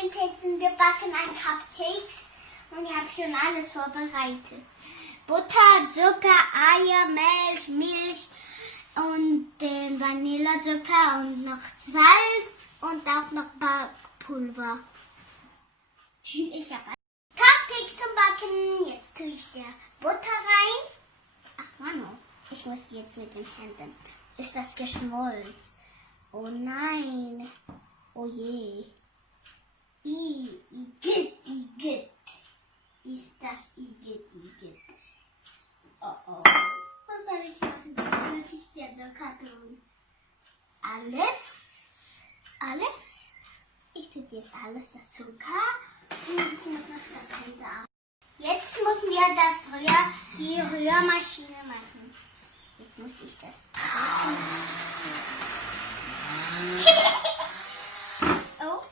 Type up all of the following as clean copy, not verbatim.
bin Ketzen gebacken an Cupcakes und ich habe schon alles vorbereitet. Butter, Zucker, Eier, Milch und den Vanillezucker und noch Salz und auch noch Backpulver. Ich habe Cupcakes zum Backen. Jetzt tue ich der Butter rein. Ach Mano, ich muss jetzt mit den Händen. Ist das geschmolzen? Oh nein. Oh je. Igitt. Ist das Igitt. Oh oh. Was soll ich machen? Jetzt muss ich der Zucker tun. Alles. Ich tue jetzt alles das Zucker. Und ich muss noch das Hände ab. Jetzt müssen wir die Rührmaschine machen. Jetzt muss ich das. Oh.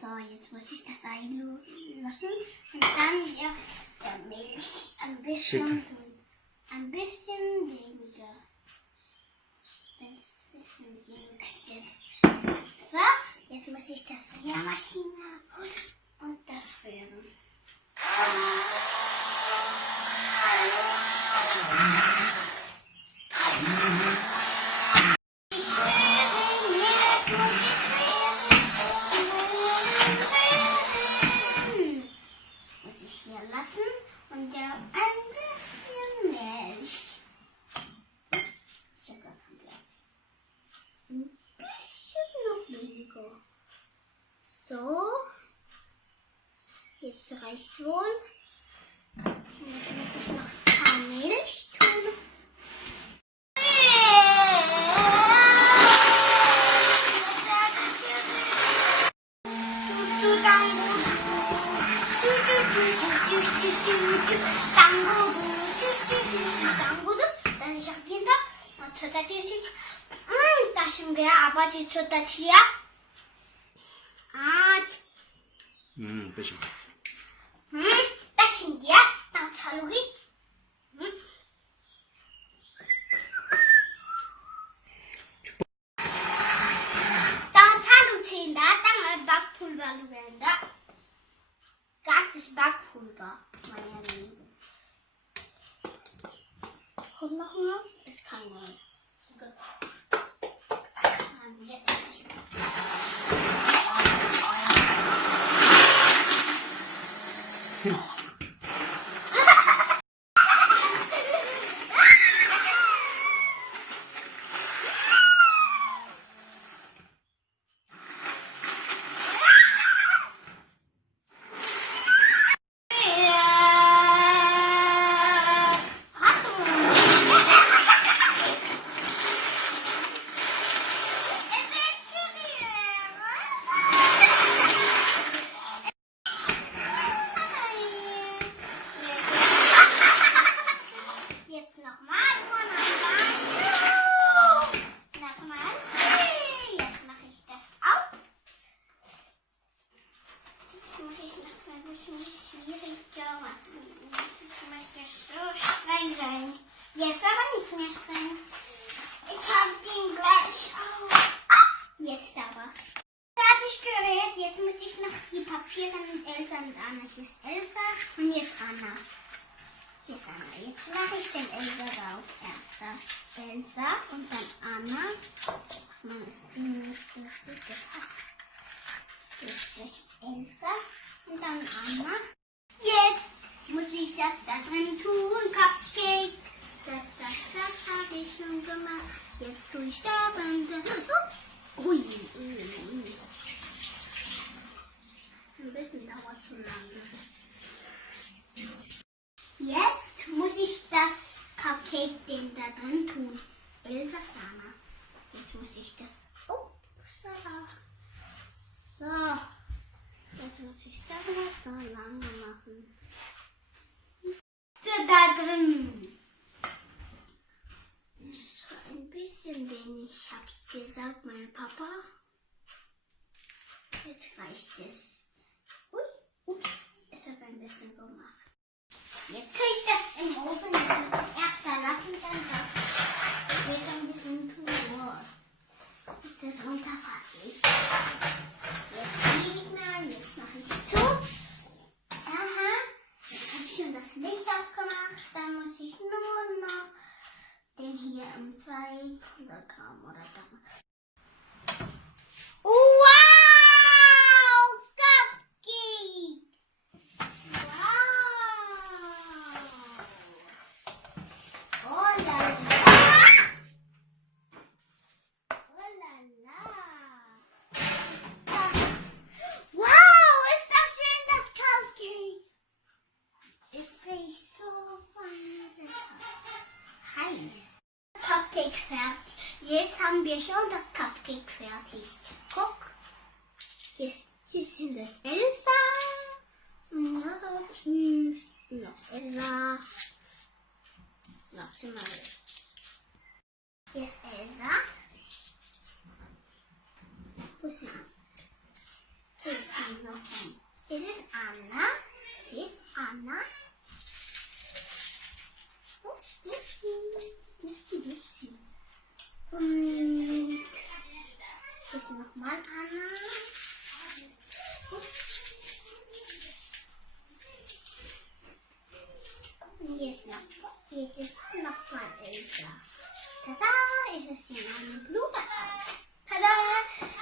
So, jetzt muss ich das einlassen und dann der Milch ein bisschen tun. Ein bisschen weniger. Ein bisschen gemixt jetzt. So, jetzt muss ich das Rührmaschine holen und das rühren. Lassen und dann ein bisschen Milch. Ups, ich habe gar keinen Platz. Ein bisschen noch weniger. So. Jetzt reicht's wohl. Und jetzt muss ich noch ein paar Milch tun. Dan zeg je dat, want zodat je ziet, dat is een weer abadje zodat je, beetje. dat is een dia, dan zal je, dan zal je zien dat, dan het bakpulver wenden. Ganzes Backpulver, meine Lieben. Kommt noch mal? Ist keine. Jetzt. Jetzt aber nicht mehr streng. Ich habe den gleich auf. Jetzt aber. Fertig gerät. Jetzt muss ich noch die Papiere mit Elsa und Anna. Hier ist Elsa und hier ist Anna. Hier ist Anna. Jetzt mache ich den Elsa drauf. Erster Elsa und dann Anna. Ach man, ist die nicht so gut gepasst. Jetzt Elsa und dann Anna. Jetzt muss ich das da drin tun. Cupcake. Das habe ich schon gemacht. Jetzt tue ich da drin. Ui. Ein bisschen dauert zu lange. Jetzt muss ich das Cupcake den da drin tun. Elsa Sana. Jetzt muss ich das. Oh, so. Jetzt muss ich das noch so lange machen. Da drin. So ein bisschen wenig, ich hab's gesagt, mein Papa. Jetzt reicht es. Ups, es hat ein bisschen gemacht. Jetzt tue ich das im Ofen. Jetzt muss ich erst da lassen, dann das wird ein bisschen tun. Ist das unterfachlich? Jetzt schiebe ich mal, jetzt mache ich zu. Aha, jetzt habe ich schon das Licht aufgemacht. Dann muss ich nur noch den hier um 200 Gramm oder da. Wow! Cupcake! Wow! Oh la la! Oh la la! Ist das? Wow! Ist das schön, das Cupcake! Ist nicht so fein. Heiß. Cupcake fertig. Jetzt haben wir schon das Cupcake fertig. Guck. Hier sind das Elsa. Und noch so süß. Noch Elsa. Warte mal. Hier ist Elsa. Wo ist sie? Hier ist sie noch. Hier ist Anna. Sie ist Anna. Und hier ist nochmal Anna. Und hier ist nochmal Elsa. Tada, jetzt ist hier eine Blume aus. Tada,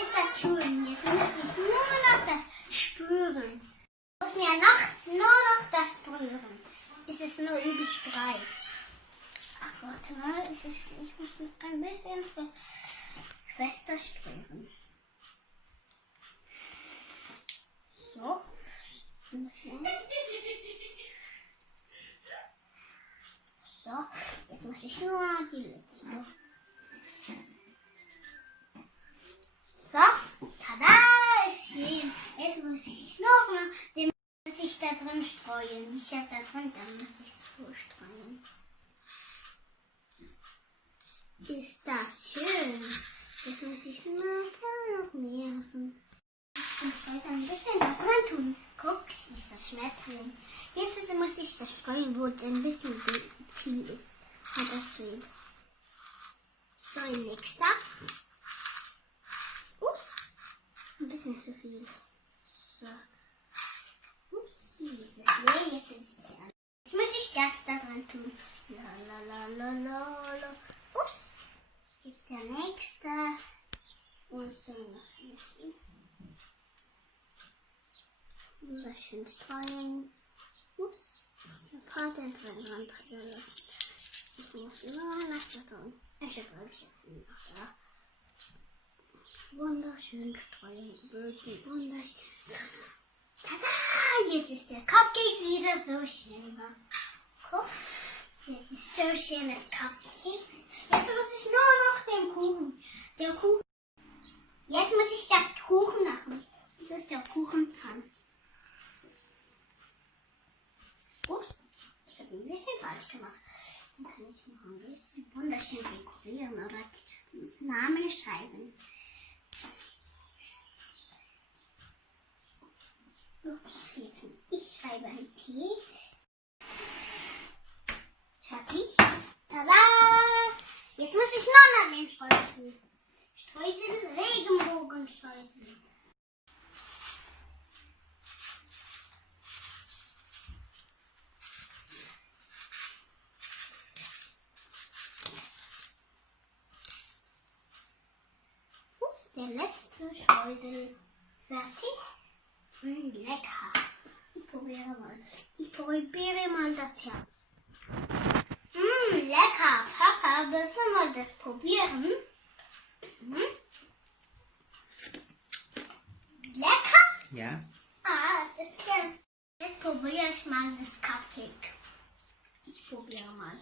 ist das schön. Jetzt muss ich nur noch das spüren. Ich muss ja nur noch das spüren. Es ist nur übrig 3. Ach, warte mal, ich muss noch ein bisschen fester spüren. So. So, jetzt muss ich nur die letzte. So, tada, ist schön. Jetzt muss ich noch den muss ich da drin streuen. Ich habe da drin, dann muss ich es so streuen. Ist das schön. Jetzt muss ich noch mehr machen. Ich muss ein bisschen da drin tun. Guck, ist das Schmetterling. Jetzt muss ich das streuen, wo ein bisschen viel ist. Hat das schön. So, nächster. Ups. Ein bisschen zu viel. So. Ups, wie ist es hier? Jetzt ist es der. Jetzt muss ich das da dran tun. La. Ups. Jetzt der nächste. Und so noch hier. Das schön streuen. Ups. Ich habe gerade den drin gelassen. Ich muss immer nach da tun. Ich habe alles jetzt gemacht, ja. Wunderschön streuen. Wirklich wunderschön. Tada! Jetzt ist der Cupcake wieder so schön. Guck. So schönes Cupcake. Jetzt muss ich nur noch den Kuchen. Der Kuchen. Jetzt muss ich das Kuchen machen. Das ist der Kuchenpfann. Ups, ich habe ein bisschen falsch gemacht. Dann kann ich noch ein bisschen wunderschön dekorieren oder Namen schreiben. Ups, jetzt ich schreibe ein T. Fertig. Tada! Jetzt muss ich noch nach dem Streusel. Streusel, Regenbogenstreusel. Ups, der letzte Streusel. Fertig? Lecker. Ich probiere mal das Herz. Lecker. Papa, willst du mal das probieren? Lecker? Ja. Ah, das kann. Jetzt probiere ich mal das Cupcake. Ich probiere mal.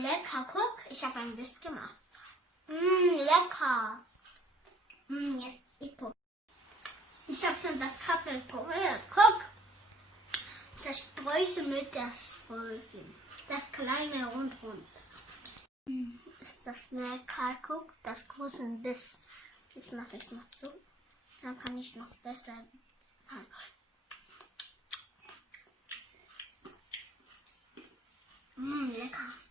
Lecker. Guck, ich habe ein bisschen gemacht. Lecker. Jetzt ich habe schon das Cupcake probiert. Guck. Das Streusel mit der Streusel. Das kleine rundrund. Ist das lecker? Guck, das große Biss. Jetzt mache ich noch so. Dann kann ich noch besser. Lecker.